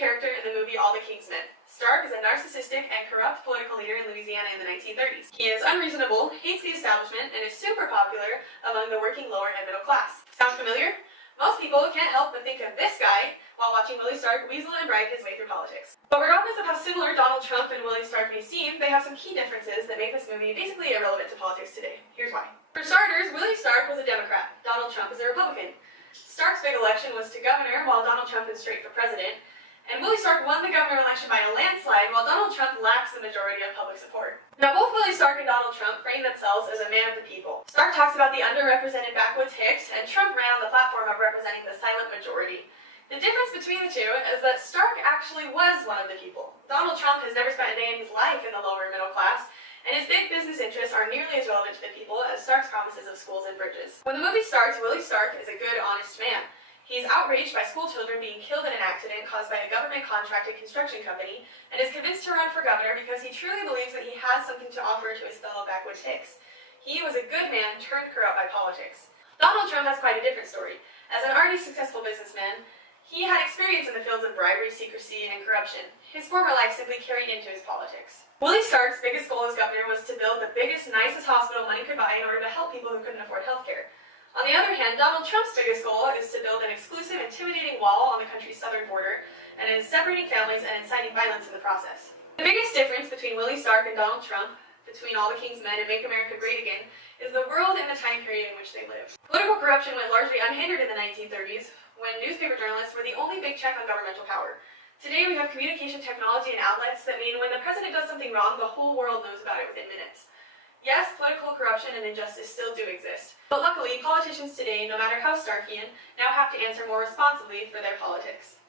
character in the movie All the King's Men. Stark is a narcissistic and corrupt political leader in Louisiana in the 1930s. He is unreasonable, hates the establishment, and is super popular among the working lower and middle class. Sound familiar? Most people can't help but think of this guy while watching Willie Stark weasel and bribe his way through politics. But regardless of how similar Donald Trump and Willie Stark may seem, they have some key differences that make this movie basically irrelevant to politics today. Here's why. For starters, Willie Stark was a Democrat. Donald Trump is a Republican. Stark's big election was to governor, while Donald Trump is straight for president. And Willie Stark won the governor election by a landslide, while Donald Trump lacks the majority of public support. Now, both Willie Stark and Donald Trump frame themselves as a man of the people. Stark talks about the underrepresented backwoods Hicks, and Trump ran on the platform of representing the silent majority. The difference between the two is that Stark actually was one of the people. Donald Trump has never spent a day in his life in the lower middle class, and his big business interests are nearly as relevant to the people as Stark's promises of schools and bridges. When the movie starts, Willie Stark is a good, honest man. He's outraged by school children being killed in an accident caused by a government-contracted construction company, and is convinced to run for governor because he truly believes that he has something to offer to his fellow backwoods Hicks. He was a good man turned corrupt by politics. Donald Trump has quite a different story. As an already successful businessman, he had experience in the fields of bribery, secrecy, and corruption. His former life simply carried into his politics. Willie Stark's biggest goal as governor was to build the biggest, nicest hospital money could buy in order to help people who couldn't afford health care. On the other hand, Donald Trump's biggest goal is to build an exclusive, intimidating wall on the country's southern border, and is separating families and inciting violence in the process. The biggest difference between Willie Stark and Donald Trump, between All the King's Men and Make America Great Again, is the world and the time period in which they live. Political corruption went largely unhindered in the 1930s, when newspaper journalists were the only big check on governmental power. Today we have communication technology and outlets that mean when the president does something wrong, the whole world knows about it within minutes. Yes, political corruption and injustice still do exist, but luckily politicians today, no matter how Starkian, now have to answer more responsibly for their politics.